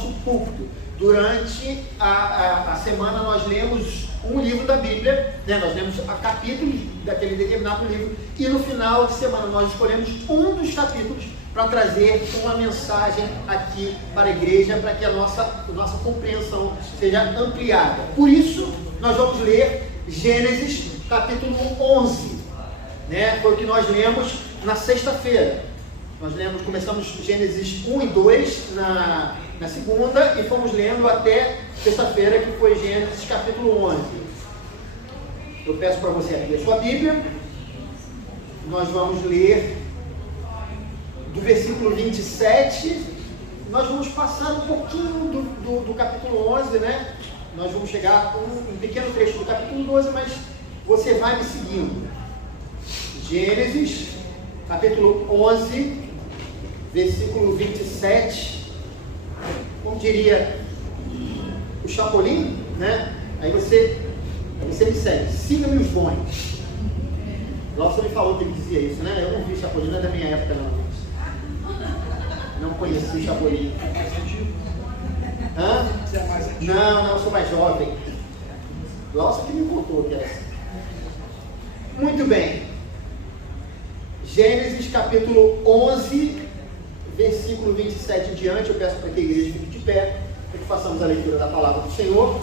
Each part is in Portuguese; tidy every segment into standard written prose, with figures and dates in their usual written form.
nosso culto. Durante a semana nós lemos um livro da Bíblia, né? Nós lemos capítulos daquele determinado livro, e no final de semana nós escolhemos um dos capítulos para trazer uma mensagem aqui para a igreja, para que a nossa compreensão seja ampliada. Por isso, nós vamos ler Gênesis capítulo 11, né? Foi o que nós lemos na sexta-feira. Começamos Gênesis 1 e 2 na segunda e fomos lendo até sexta-feira, que foi Gênesis capítulo 11. Eu peço para você abrir a sua Bíblia. Nós vamos ler do versículo 27. Nós vamos passar um pouquinho do capítulo 11, né? Nós vamos chegar a um pequeno trecho do capítulo 12, mas você vai me seguindo. Gênesis capítulo 11, versículo 27. Como diria o Chapolin, né? Aí você me segue, siga-me os bons. Você me falou que ele dizia isso, né? Eu não vi Chapolin, não é da minha época, não conheci Chapolin. Hã? Não, eu sou mais jovem. Nossa, que me contou que era assim. Muito bem. Gênesis capítulo 11, versículo 27 em diante. Eu peço para que a igreja fique de pé, para que façamos a leitura da palavra do Senhor.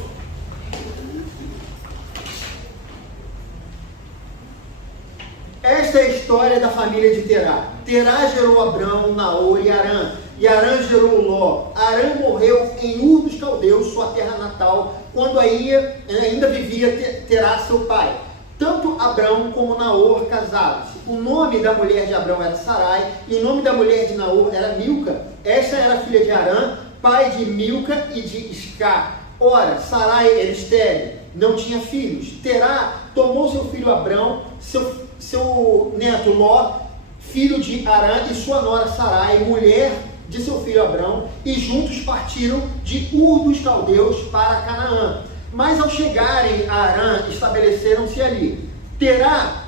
Esta é a história da família de Terá. Terá gerou Abrão, Naor e Harã. E Harã gerou Ló. Harã morreu em Ur dos Caldeus, sua terra natal, quando ainda vivia Terá, seu pai. Tanto Abrão como Naor casaram-se. O nome da mulher de Abrão era Sarai, e o nome da mulher de Naor era Milca. Esta era filha de Harã, pai de Milca e de Isca. Ora, Sarai era estéril, não tinha filhos. Terá tomou seu filho Abrão, seu neto Ló, filho de Harã, e sua nora Sarai, mulher de seu filho Abrão, e juntos partiram de Ur dos Caldeus para Canaã. Mas ao chegarem a Harã, estabeleceram-se ali. Terá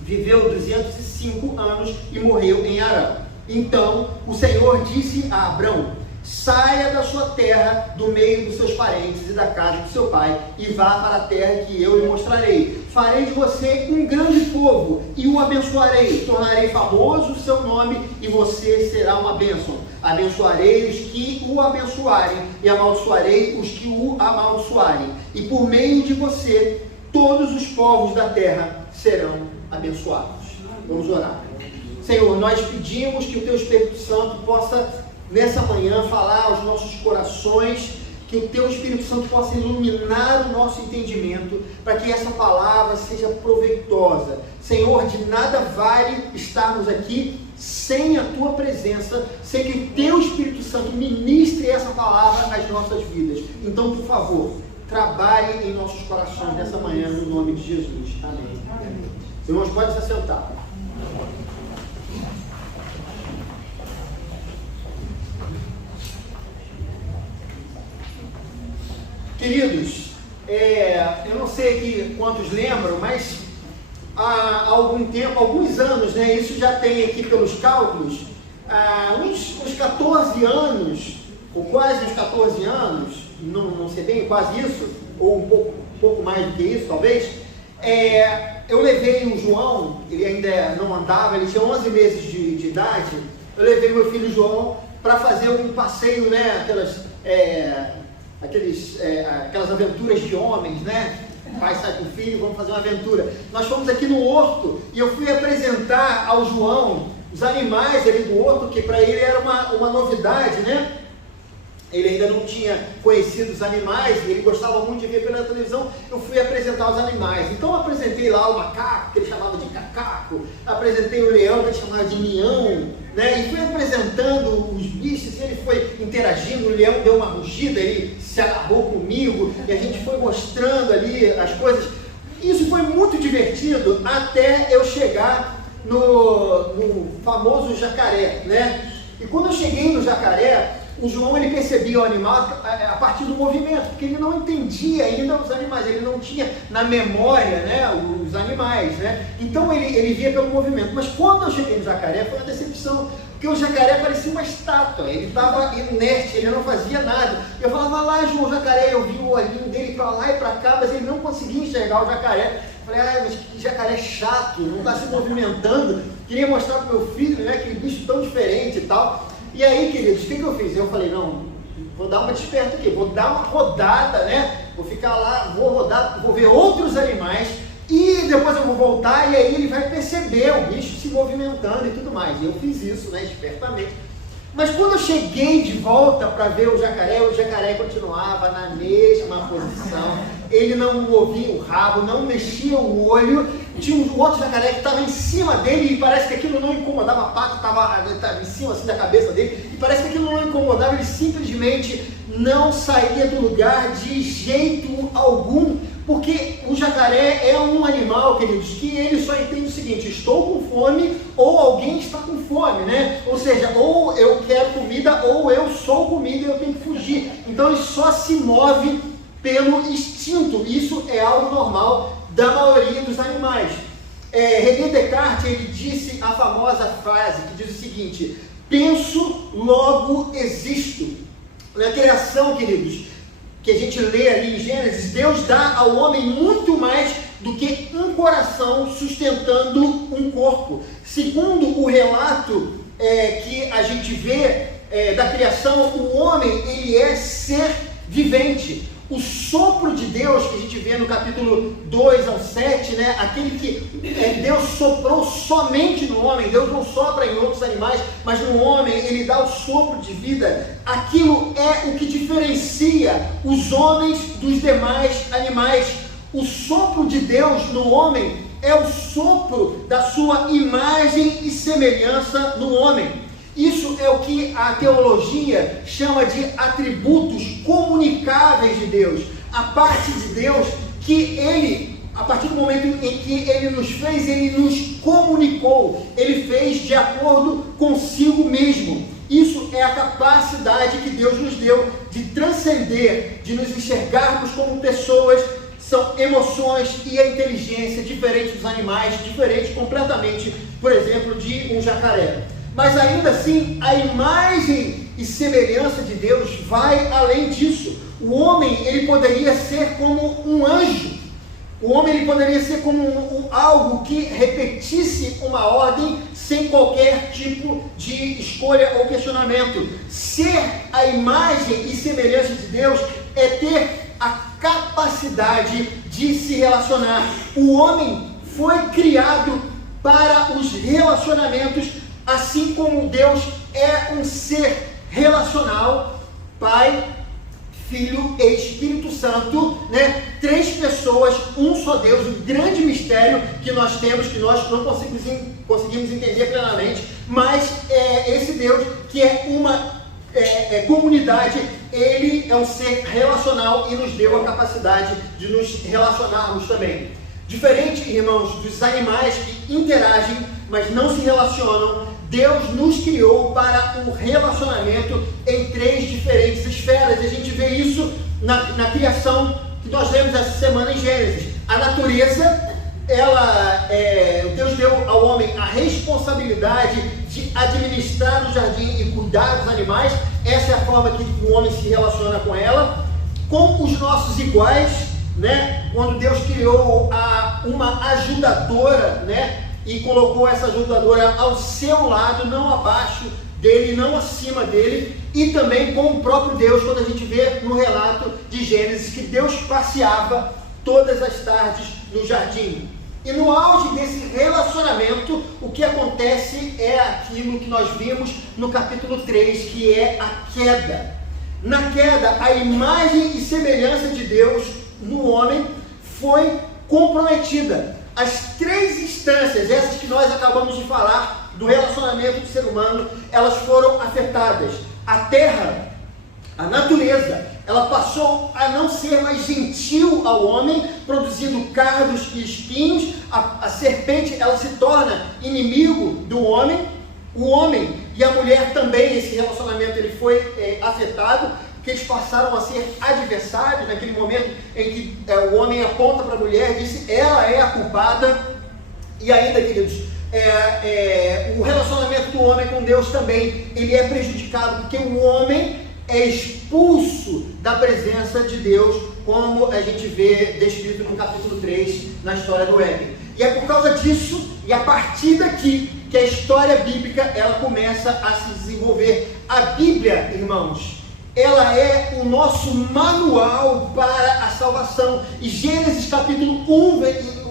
viveu 205 anos e morreu em Harã. Então o Senhor disse a Abrão: saia da sua terra, do meio dos seus parentes e da casa de seu pai, e vá para a terra que eu lhe mostrarei. Farei de você um grande povo e o abençoarei. Tornarei famoso o seu nome e você será uma bênção. Abençoarei os que o abençoarem e amaldiçoarei os que o amaldiçoarem. E por meio de você, todos os povos da terra serão abençoados. Vamos orar. Senhor, nós pedimos que o Teu Espírito Santo possa, nessa manhã, falar aos nossos corações, que o Teu Espírito Santo possa iluminar o nosso entendimento, para que essa palavra seja proveitosa. Senhor, de nada vale estarmos aqui sem a Tua presença, sem que o Teu Espírito Santo ministre essa palavra às nossas vidas. Então, por favor, trabalhe em nossos corações nessa manhã, no nome de Jesus. Amém. Os irmãos, podem se assentar. Queridos, eu não sei aqui quantos lembram, mas há algum tempo, alguns anos, né, isso já tem aqui pelos cálculos, uns 14 anos, ou quase uns 14 anos, não sei bem, quase isso, ou um pouco mais do que isso, talvez, eu levei o João, ele ainda não andava, ele tinha 11 meses de idade, eu levei meu filho João para fazer um passeio, né, aquelas aventuras de homens, né? O pai sai com o filho, vamos fazer uma aventura. Nós fomos aqui no horto e eu fui apresentar ao João os animais ali do horto, que para ele era uma novidade, né? Ele ainda não tinha conhecido os animais e ele gostava muito de ver pela televisão. Eu fui apresentar os animais. Então eu apresentei lá o macaco, que ele chamava de cacaco, apresentei o leão, que ele chamava de mião, né? E fui apresentando os bichos, e ele foi interagindo, o leão deu uma rugida, ele se agarrou comigo, e a gente foi mostrando ali as coisas. Isso foi muito divertido até eu chegar no famoso jacaré, né? E quando eu cheguei no jacaré, o João, ele percebia o animal a partir do movimento, porque ele não entendia ainda os animais, ele não tinha na memória, né, os animais, né? Então ele via pelo movimento. Mas quando eu cheguei no jacaré, foi uma decepção, Porque o jacaré parecia uma estátua, ele estava inerte, ele não fazia nada. Eu falava, lá João, o jacaré, eu vi o olhinho dele para lá e para cá, mas ele não conseguia enxergar o jacaré. Eu falei, mas que jacaré chato, não está se movimentando. Queria mostrar para o meu filho, né, aquele bicho tão diferente e tal. E aí, queridos, o que eu fiz? Eu falei, não, vou dar uma desperta aqui, vou dar uma rodada, né? Vou ficar lá, vou rodar, vou ver outros animais e depois eu vou voltar e aí ele vai perceber o bicho se movimentando e tudo mais. E eu fiz isso, né, espertamente. Mas quando eu cheguei de volta para ver o jacaré continuava na mesma posição, ele não movia o rabo, não mexia o olho, tinha um outro jacaré que estava em cima dele e parece que aquilo não incomodava, a pata estava em cima assim da cabeça dele, e parece que aquilo não incomodava, ele simplesmente não saía do lugar de jeito algum, porque o jacaré é um animal, queridos, que ele só entende o seguinte, estou com fome ou alguém está com fome, né? Ou seja, ou eu quero comida ou eu sou comida e eu tenho que fugir. Então ele só se move pelo instinto. Isso é algo normal da maioria dos animais. René Descartes, ele disse a famosa frase que diz o seguinte, penso, logo existo. Na criação, queridos, que a gente lê ali em Gênesis, Deus dá ao homem muito mais do que um coração sustentando um corpo. Segundo o relato que a gente vê da criação, o homem, ele é ser vivente. O sopro de Deus, que a gente vê no capítulo 2 ao 7, né? Aquele que Deus soprou somente no homem, Deus não sopra em outros animais, mas no homem ele dá o sopro de vida. Aquilo é o que diferencia os homens dos demais animais. O sopro de Deus no homem é o sopro da sua imagem e semelhança no homem. Isso é o que a teologia chama de atributos comunicáveis de Deus. A parte de Deus que ele, a partir do momento em que ele nos fez, ele nos comunicou. Ele fez de acordo consigo mesmo. Isso é a capacidade que Deus nos deu de transcender, de nos enxergarmos como pessoas. São emoções e a inteligência diferentes dos animais, diferentes completamente, por exemplo, de um jacaré. Mas ainda assim, a imagem e semelhança de Deus vai além disso. O homem, ele poderia ser como um anjo. O homem, ele poderia ser como algo que repetisse uma ordem sem qualquer tipo de escolha ou questionamento. Ser a imagem e semelhança de Deus é ter a capacidade de se relacionar. O homem foi criado para os relacionamentos, assim como Deus é um ser relacional, Pai, Filho e Espírito Santo, né? Três pessoas, um só Deus, um grande mistério que nós temos, que nós não conseguimos entender plenamente, mas esse Deus que é uma comunidade, ele é um ser relacional e nos deu a capacidade de nos relacionarmos também. Diferente, irmãos, dos animais que interagem, mas não se relacionam, Deus nos criou para um relacionamento em três diferentes esferas. E a gente vê isso na criação que nós lemos essa semana em Gênesis. A natureza, Deus deu ao homem a responsabilidade de administrar o jardim e cuidar dos animais. Essa é a forma que o homem se relaciona com ela. Com os nossos iguais, né? Quando Deus criou uma ajudadora, né? E colocou essa ajudadora ao seu lado, não abaixo dele, não acima dele, e também com o próprio Deus, quando a gente vê no relato de Gênesis que Deus passeava todas as tardes no jardim. E no auge desse relacionamento, o que acontece é aquilo que nós vimos no capítulo 3, que é a queda. Na queda, a imagem e semelhança de Deus no homem foi comprometida. As três instâncias, essas que nós acabamos de falar, do relacionamento do ser humano, elas foram afetadas. A terra, a natureza, ela passou a não ser mais gentil ao homem, produzindo cardos e espinhos. A serpente, ela se torna inimigo do homem. O homem e a mulher também, esse relacionamento ele foi afetado, porque eles passaram a ser adversários naquele momento em que o homem aponta para a mulher e diz, ela é a culpada. E ainda, queridos, o relacionamento do homem com Deus também, ele é prejudicado, porque o homem é expulso da presença de Deus, como a gente vê descrito no capítulo 3, na história do Éden. E é por causa disso, e a partir daqui, que a história bíblica, ela começa a se desenvolver. A Bíblia, irmãos, ela é o nosso manual para a salvação. E Gênesis capítulo 1,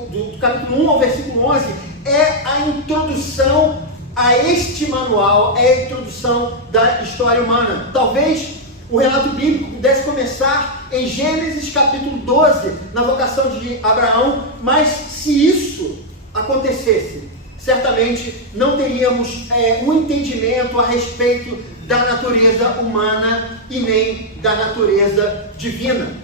do capítulo 1 ao versículo 11, é a introdução a este manual, é a introdução da história humana. Talvez o relato bíblico pudesse começar em Gênesis capítulo 12, na vocação de Abraão, mas se isso acontecesse, certamente não teríamos um entendimento a respeito da natureza humana e nem da natureza divina.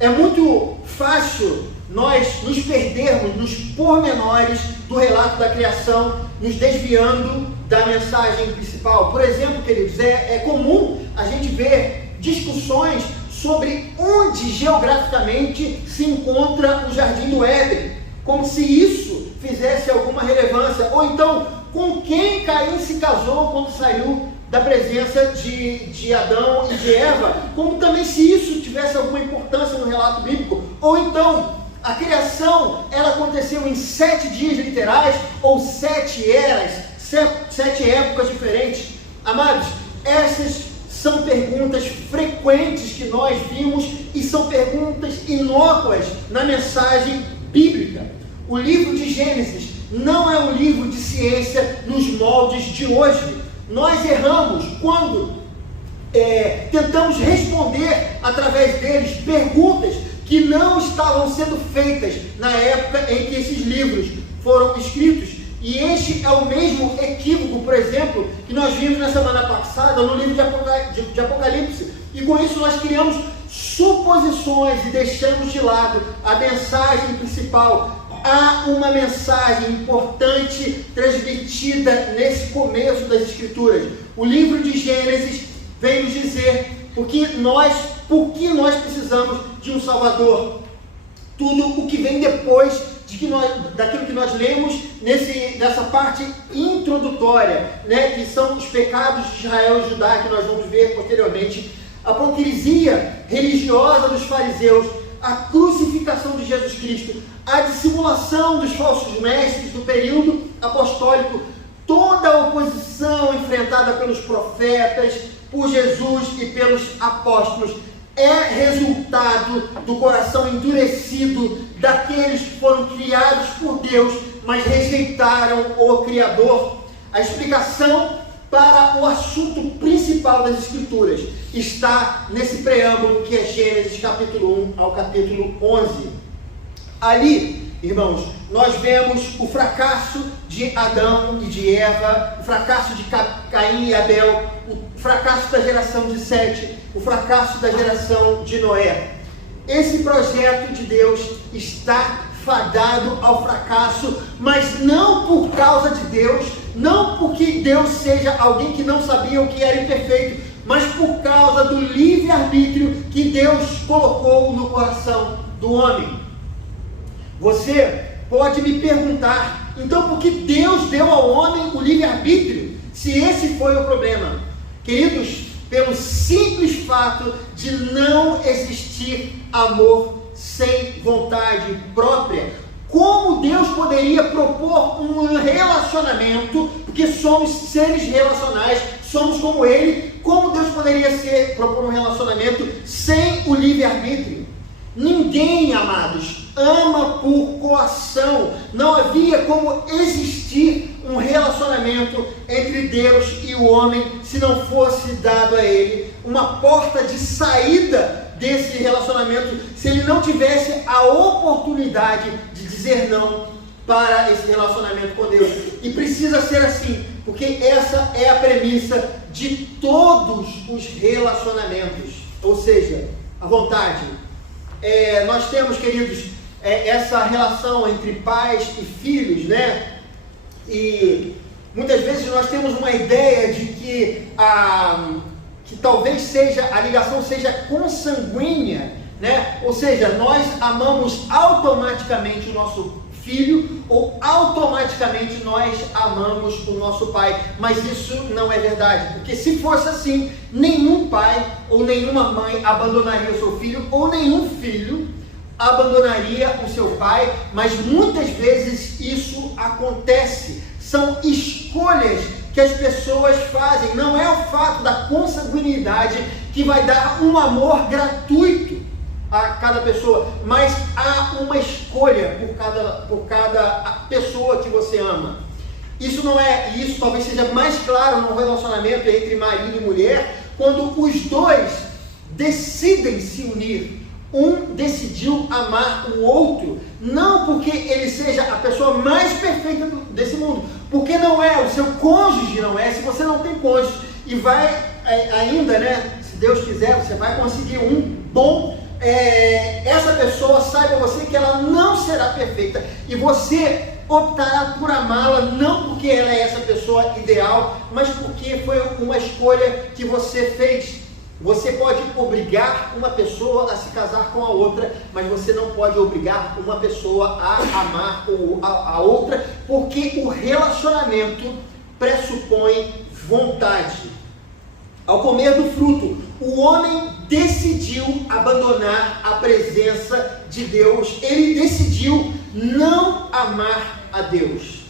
É muito fácil nós nos perdermos nos pormenores do relato da criação, nos desviando da mensagem principal. Por exemplo, queridos, é comum a gente ver discussões sobre onde geograficamente se encontra o Jardim do Éden, como se isso fizesse alguma relevância, ou então com quem Caim se casou quando saiu da presença de Adão e de Eva, como também se isso tivesse alguma importância no relato bíblico, ou então a criação, ela aconteceu em 7 dias literais, ou 7 eras, 7 épocas diferentes. Amados, essas são perguntas frequentes que nós vimos e são perguntas inócuas na mensagem bíblica. O livro de Gênesis não é um livro de ciência nos moldes de hoje. Nós erramos quando tentamos responder através deles perguntas que não estavam sendo feitas na época em que esses livros foram escritos. E este é o mesmo equívoco, por exemplo, que nós vimos na semana passada no livro de Apocalipse. E com isso nós criamos suposições e deixamos de lado a mensagem principal. Há uma mensagem importante transmitida nesse começo das Escrituras. O livro de Gênesis vem nos dizer por que nós precisamos de um Salvador. Tudo o que vem depois daquilo que nós lemos nessa parte introdutória, né, que são os pecados de Israel e Judá, que nós vamos ver posteriormente, a hipocrisia religiosa dos fariseus, a crucificação de Jesus Cristo, a dissimulação dos falsos mestres do período apostólico, toda a oposição enfrentada pelos profetas, por Jesus e pelos apóstolos, é resultado do coração endurecido daqueles que foram criados por Deus, mas rejeitaram o Criador. A explicação para o assunto principal das Escrituras está nesse preâmbulo que é Gênesis capítulo 1 ao capítulo 11. Ali, irmãos, nós vemos o fracasso de Adão e de Eva, o fracasso de Caim e Abel, o fracasso da geração de Sete, o fracasso da geração de Noé. Esse projeto de Deus está fadado ao fracasso, mas não por causa de Deus, não porque Deus seja alguém que não sabia o que era imperfeito, mas por causa do livre-arbítrio que Deus colocou no coração do homem. Você pode me perguntar, então por que Deus deu ao homem o livre-arbítrio, se esse foi o problema? Queridos, pelo simples fato de não existir amor sem vontade própria. Como Deus poderia propor um relacionamento, porque somos seres relacionais, somos como Ele, como Deus poderia propor um relacionamento sem o livre-arbítrio? Ninguém, amados, ama por coação. Não havia como existir um relacionamento entre Deus e o homem se não fosse dado a ele uma porta de saída desse relacionamento, se ele não tivesse a oportunidade de dizer não para esse relacionamento com Deus. E precisa ser assim, porque essa é a premissa de todos os relacionamentos, ou seja, a vontade. Nós temos, queridos, essa relação entre pais e filhos, né? E muitas vezes nós temos uma ideia de que talvez a ligação seja consanguínea, né? Ou seja, nós amamos automaticamente o nosso filho ou automaticamente nós amamos o nosso pai. Mas isso não é verdade, porque se fosse assim, nenhum pai ou nenhuma mãe abandonaria o seu filho, ou nenhum filho abandonaria o seu pai. Mas muitas vezes isso acontece. São escolhas que as pessoas fazem. Não é o fato da consanguinidade que vai dar um amor gratuito a cada pessoa, mas há uma escolha por cada pessoa que você ama. Isso talvez seja mais claro no relacionamento entre marido e mulher, quando os dois decidem se unir. Um decidiu amar o outro, não porque ele seja a pessoa mais perfeita desse mundo, porque não é, o seu cônjuge não é. Se você não tem cônjuge e vai ainda, né, se Deus quiser, você vai conseguir um bom, essa pessoa, saiba você que ela não será perfeita, e você optará por amá-la, não porque ela é essa pessoa ideal, mas porque foi uma escolha que você fez. Você pode obrigar uma pessoa a se casar com a outra, mas você não pode obrigar uma pessoa a amar a outra, porque o relacionamento pressupõe vontade. Ao comer do fruto, o homem decidiu abandonar a presença de Deus. Ele decidiu não amar a Deus.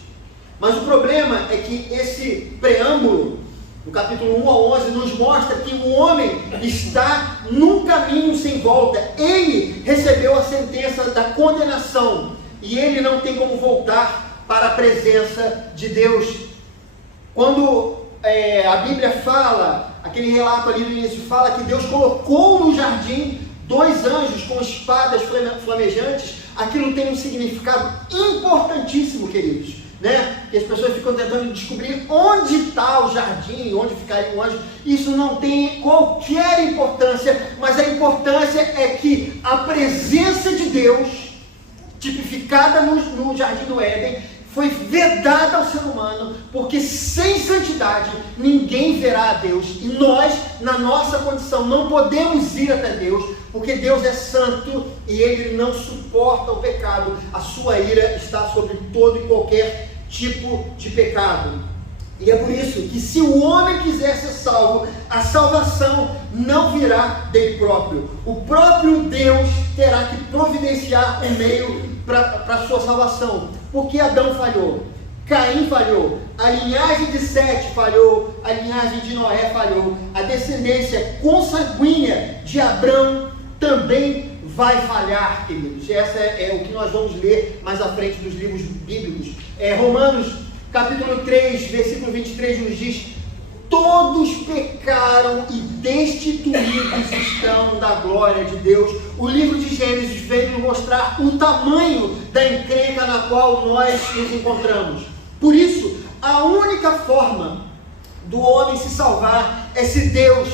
Mas o problema é que esse preâmbulo, no capítulo 1 a 11, nos mostra que o homem está num caminho sem volta. Ele recebeu a sentença da condenação e ele não tem como voltar para a presença de Deus. Quando a Bíblia fala, aquele relato ali no início fala que Deus colocou no jardim 2 anjos com espadas flamejantes, aquilo tem um significado importantíssimo, queridos, né? Que as pessoas ficam tentando descobrir onde está o jardim, onde ficaria o anjo. Isso não tem qualquer importância, mas a importância é que a presença de Deus, tipificada no jardim do Éden, foi vedada ao ser humano, porque sem santidade ninguém verá a Deus. E nós, na nossa condição, não podemos ir até Deus, porque Deus é santo e Ele não suporta o pecado. A sua ira está sobre todo e qualquer tipo de pecado. E é por isso que, se o homem quiser ser salvo, a salvação não virá dele próprio. O próprio Deus terá que providenciar um meio para a sua salvação. Porque Adão falhou, Caim falhou, a linhagem de Sete falhou, a linhagem de Noé falhou, a descendência consanguínea de Abrão também vai falhar, queridos. Essa é o que nós vamos ler mais à frente dos livros bíblicos. Romanos capítulo 3, versículo 23 nos diz: todos pecaram e destituídos estão da glória de Deus. O livro de Gênesis vem nos mostrar o tamanho da encrenca na qual nós nos encontramos. Por isso, a única forma do homem se salvar é se Deus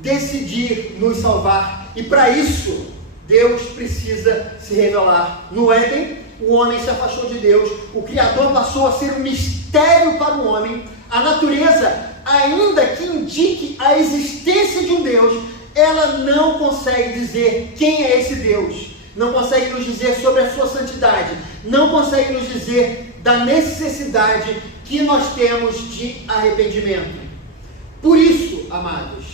decidir nos salvar. E para isso, Deus precisa se revelar. No Éden, o homem se afastou de Deus, o Criador passou a ser um mistério para o homem. A natureza, ainda que indique a existência de um Deus, ela não consegue dizer quem é esse Deus, não consegue nos dizer sobre a sua santidade, não consegue nos dizer da necessidade que nós temos de arrependimento. Por isso, amados,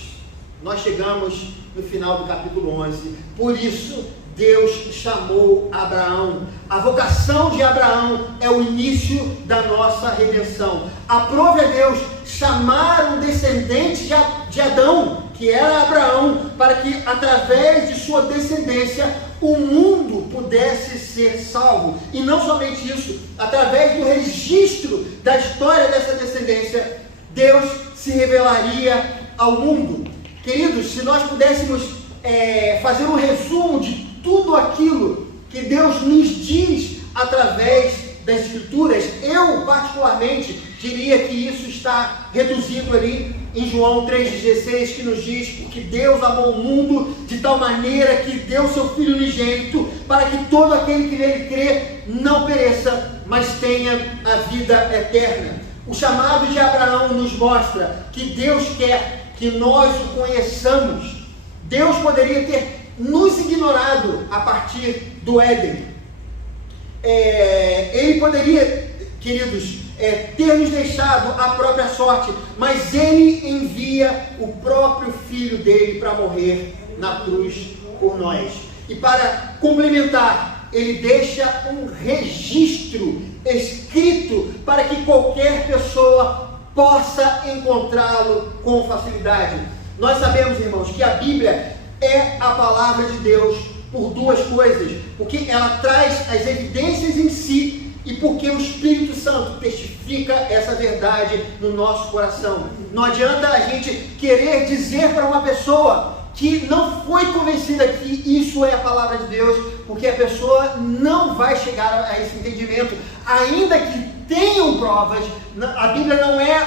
nós chegamos no final do capítulo 11, por isso Deus chamou Abraão. A vocação de Abraão é o início da nossa redenção. Aprove a Deus chamar um descendente de Adão, que era Abraão, para que através de sua descendência o mundo pudesse ser salvo. E não somente isso, através do registro da história dessa descendência, Deus se revelaria ao mundo. Queridos, se nós pudéssemos fazer um resumo de tudo aquilo que Deus nos diz através das Escrituras, eu particularmente diria que isso está reduzido ali em João 3,16, que nos diz: porque Deus amou o mundo de tal maneira que deu seu Filho unigênito, para que todo aquele que nele crê não pereça, mas tenha a vida eterna. O chamado de Abraão nos mostra que Deus quer que nós o conheçamos. Deus poderia ter nos ignorado a partir do Éden. Ele poderia, queridos, ter nos deixado a própria sorte, mas Ele envia o próprio Filho dele para morrer na cruz por nós. E para complementar, Ele deixa um registro escrito para que qualquer pessoa possa encontrá-lo com facilidade. Nós sabemos, irmãos, que a Bíblia é a palavra de Deus por duas coisas: porque ela traz as evidências em si e porque o Espírito Santo testifica essa verdade no nosso coração. Não adianta a gente querer dizer para uma pessoa que não foi convencida que isso é a palavra de Deus, porque a pessoa não vai chegar a esse entendimento, ainda que tenham provas. A Bíblia não é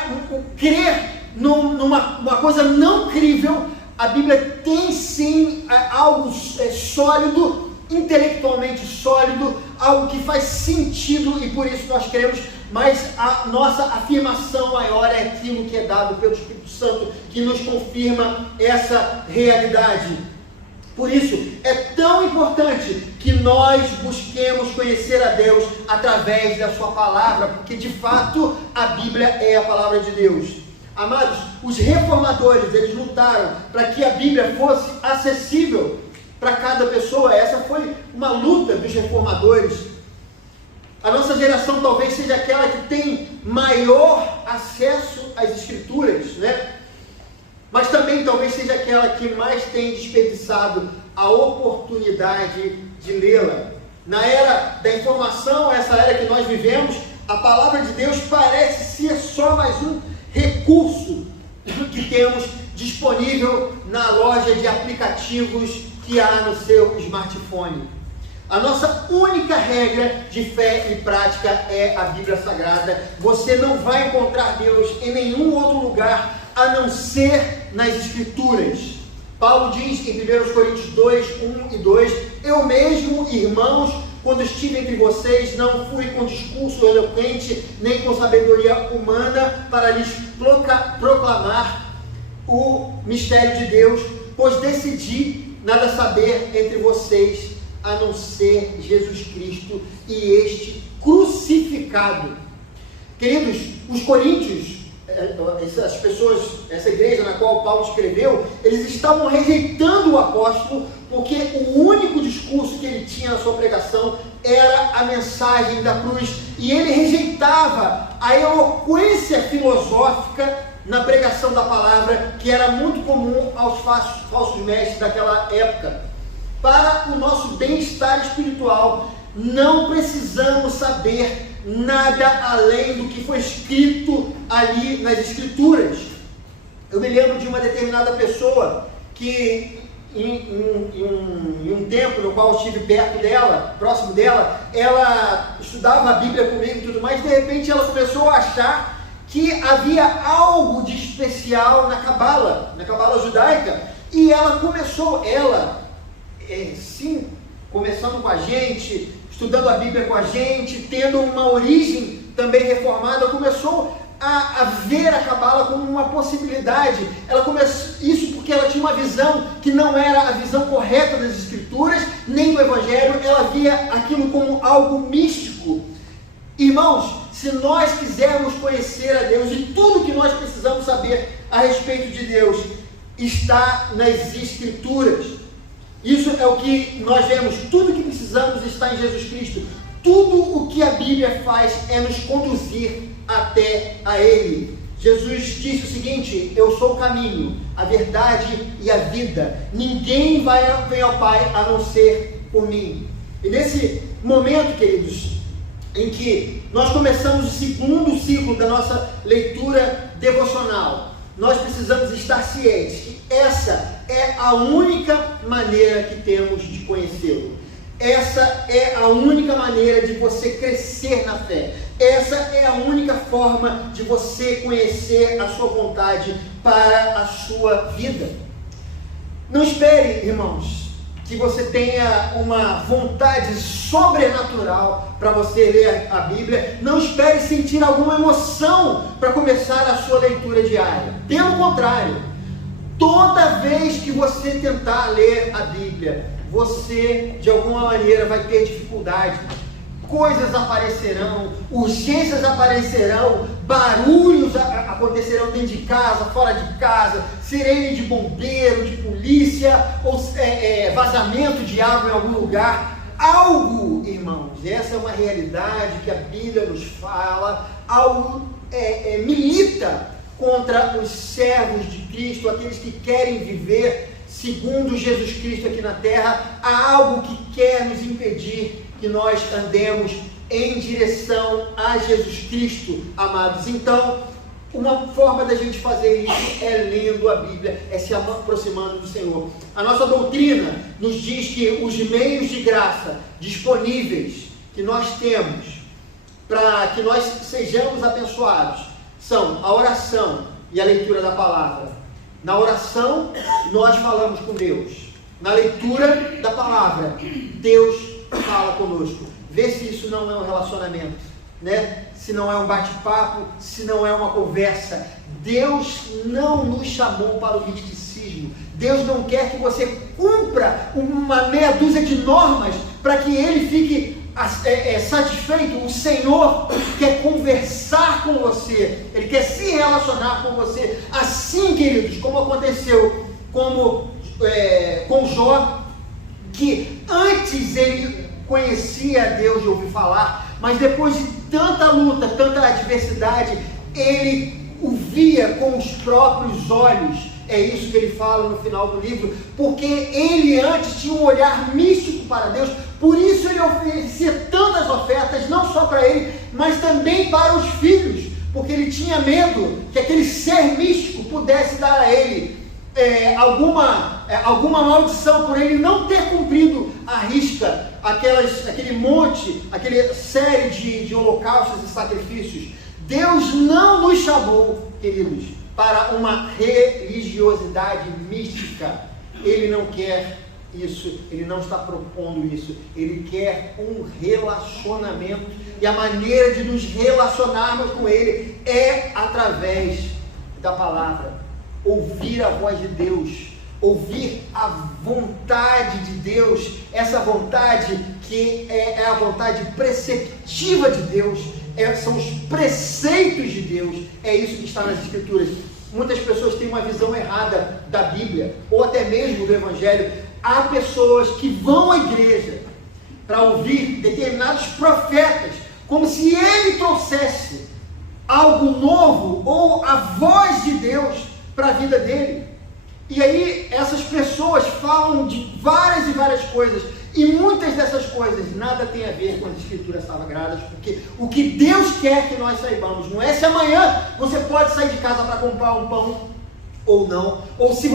crer numa coisa não crível. A Bíblia tem sim algo sólido, intelectualmente sólido, algo que faz sentido, e por isso nós cremos, mas a nossa afirmação maior é aquilo que é dado pelo Espírito Santo, que nos confirma essa realidade. Por isso, é tão importante que nós busquemos conhecer a Deus através da sua palavra, porque de fato a Bíblia é a palavra de Deus. Amados, os reformadores, eles lutaram para que a Bíblia fosse acessível para cada pessoa. Essa foi uma luta dos reformadores. A nossa geração talvez seja aquela que tem maior acesso às Escrituras, né? Mas também talvez seja aquela que mais tem desperdiçado a oportunidade de lê-la. Na era da informação, essa era que nós vivemos, a palavra de Deus parece ser só mais um recurso que temos disponível na loja de aplicativos que há no seu smartphone. A nossa única regra de fé e prática é a Bíblia Sagrada. Você não vai encontrar Deus em nenhum outro lugar a não ser nas Escrituras. Paulo diz em 1 Coríntios 2, 1 e 2: eu mesmo, irmãos, quando estive entre vocês, não fui com discurso eloquente, nem com sabedoria humana, para lhes proclamar o mistério de Deus, pois decidi nada saber entre vocês, a não ser Jesus Cristo e este crucificado. Queridos, os coríntios, essas pessoas, essa igreja na qual Paulo escreveu, eles estavam rejeitando o apóstolo, porque o único discurso que ele tinha na sua pregação era a mensagem da cruz, e ele rejeitava a eloquência filosófica na pregação da palavra, que era muito comum aos falsos mestres daquela época. Para o nosso bem-estar espiritual, não precisamos saber nada além do que foi escrito ali nas Escrituras. Eu me lembro de uma determinada pessoa que em um tempo no qual eu estive perto dela, próximo dela, ela estudava a Bíblia comigo e tudo mais, de repente ela começou a achar que havia algo de especial na Cabala judaica, e ela começou, começando com a gente, estudando a Bíblia com a gente, tendo uma origem também reformada, começou a ver a Cabala como uma possibilidade. Ela começou isso porque ela tinha uma visão que não era a visão correta das Escrituras, nem do Evangelho. Ela via aquilo como algo místico. Irmãos, se nós quisermos conhecer a Deus, e tudo que nós precisamos saber a respeito de Deus está nas Escrituras. Isso é o que nós vemos. Tudo que precisamos está em Jesus Cristo. Tudo o que a Bíblia faz é nos conduzir até a Ele. Jesus disse o seguinte: eu sou o caminho, a verdade e a vida. Ninguém vem ao Pai a não ser por mim. E nesse momento, queridos, em que nós começamos o segundo ciclo da nossa leitura devocional, nós precisamos estar cientes que essa é a única maneira que temos de conhecê-lo. Essa é a única maneira de você crescer na fé. Essa é a única forma de você conhecer a sua vontade para a sua vida. Não espere, irmãos, que você tenha uma vontade sobrenatural para você ler a Bíblia. Não espere sentir alguma emoção para começar a sua leitura diária. Pelo contrário, toda vez que você tentar ler a Bíblia, você de alguma maneira vai ter dificuldade. coisas aparecerão, urgências aparecerão, barulhos acontecerão dentro de casa, fora de casa, sirene de bombeiro, de polícia, ou vazamento de água em algum lugar. Algo, irmãos, essa é uma realidade que a Bíblia nos fala, algo milita contra os servos de Cristo, aqueles que querem viver segundo Jesus Cristo aqui na terra. Há algo que quer nos impedir que nós andemos em direção a Jesus Cristo, amados. Então, uma forma da gente fazer isso é lendo a Bíblia, é se aproximando do Senhor. A nossa doutrina nos diz que os meios de graça disponíveis que nós temos para que nós sejamos abençoados são a oração e a leitura da palavra. Na oração, nós falamos com Deus. Na leitura da palavra, Deus fala conosco. Vê se isso não é um relacionamento, né? Se não é um bate-papo, se não é uma conversa. Deus não nos chamou para o misticismo. Deus não quer que você cumpra uma meia dúzia de normas para que Ele fique satisfeito. O Senhor quer conversar com você, Ele quer se relacionar com você. Assim, queridos, como aconteceu com Jó, que antes ele conhecia a Deus de ouvir falar, mas depois de tanta luta, tanta adversidade, ele o via com os próprios olhos. É isso que ele fala no final do livro, porque ele antes tinha um olhar místico para Deus, por isso ele oferecia tantas ofertas, não só para ele, mas também para os filhos, porque ele tinha medo que aquele ser místico pudesse dar a ele alguma maldição por ele não ter cumprido à risca aquele monte, aquela série de holocaustos e sacrifícios. Deus não nos chamou, queridos, para uma religiosidade mística. Ele não quer isso, Ele não está propondo isso. Ele quer um relacionamento, e a maneira de nos relacionarmos com Ele é através da palavra. Ouvir a voz de Deus, ouvir a vontade de Deus, essa vontade que é a vontade preceptiva de Deus, são os preceitos de Deus, é isso que está nas Escrituras. Muitas pessoas têm uma visão errada da Bíblia, ou até mesmo do Evangelho. Há pessoas que vão à igreja para ouvir determinados profetas, como se ele trouxesse algo novo, ou a voz de Deus para a vida dele. E aí essas pessoas falam de várias e várias coisas, e muitas dessas coisas nada tem a ver com as Escrituras sagradas, porque o que Deus quer que nós saibamos não é se amanhã você pode sair de casa para comprar um pão ou não, ou se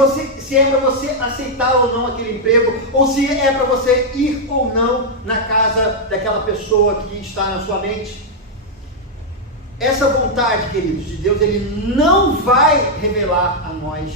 é para você aceitar ou não aquele emprego, ou se é para você ir ou não na casa daquela pessoa que está na sua mente. Essa vontade, queridos, de Deus, Ele não vai revelar a nós,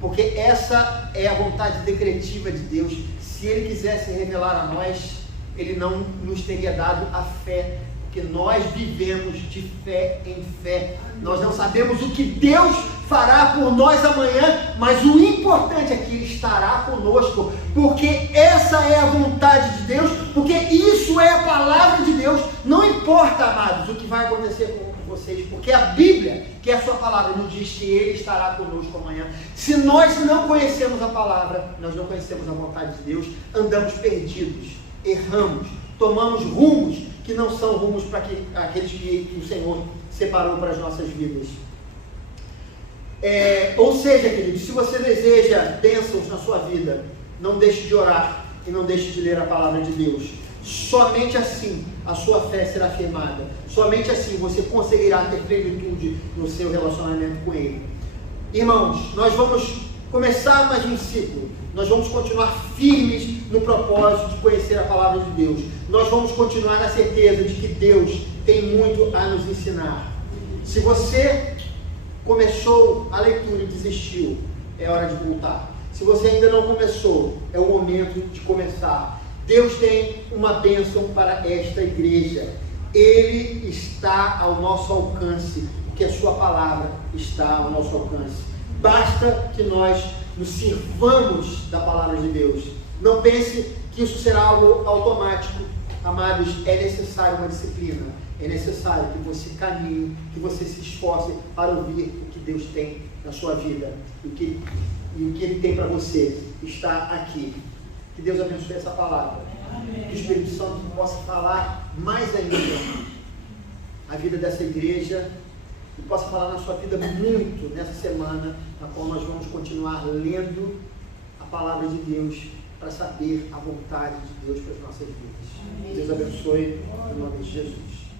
porque essa é a vontade decretiva de Deus. Se Ele quisesse revelar a nós, Ele não nos teria dado a fé, porque nós vivemos de fé em fé. Nós não sabemos o que Deus fará por nós amanhã, mas o importante é que Ele estará conosco, porque essa é a vontade de Deus, porque isso é a palavra de Deus. Não importa, amados, o que vai acontecer com vocês, porque a Bíblia, que é a sua palavra, nos diz que Ele estará conosco amanhã. Se nós não conhecemos a palavra, nós não conhecemos a vontade de Deus, andamos perdidos, erramos, tomamos rumos que não são rumos para aqueles que o Senhor separou para as nossas vidas. Ou seja, queridos, se você deseja bênçãos na sua vida, não deixe de orar e não deixe de ler a palavra de Deus. Somente assim a sua fé será firmada. Somente assim você conseguirá ter plenitude no seu relacionamento com Ele. Irmãos, nós vamos começar mais um ciclo. Nós vamos continuar firmes no propósito de conhecer a palavra de Deus. Nós vamos continuar na certeza de que Deus tem muito a nos ensinar. Se você começou a leitura e desistiu, é hora de voltar. Se você ainda não começou, é o momento de começar. Deus tem uma bênção para esta igreja. Ele está ao nosso alcance, porque a sua palavra está ao nosso alcance. Basta que nós nos sirvamos da palavra de Deus. Não pense que isso será algo automático. Amados, é necessário uma disciplina, é necessário que você caminhe, que você se esforce para ouvir o que Deus tem na sua vida, e o que Ele tem para você está aqui. Que Deus abençoe essa palavra. Amém. Que o Espírito Santo possa falar mais ainda a vida dessa igreja, e possa falar na sua vida muito nessa semana, na qual nós vamos continuar lendo a palavra de Deus para saber a vontade de Deus para as nossas vidas. Amém. Deus abençoe, em nome de Jesus.